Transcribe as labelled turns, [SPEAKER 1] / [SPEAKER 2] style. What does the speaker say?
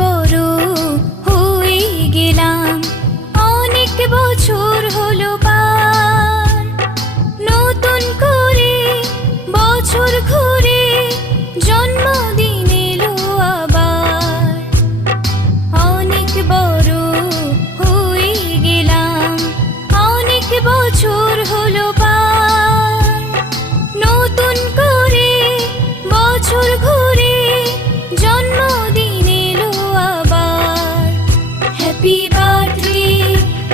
[SPEAKER 1] বড় হয়ে গেলাম অনেক বছর হলো পার নতুন করে বছর ঘুরে জন্ম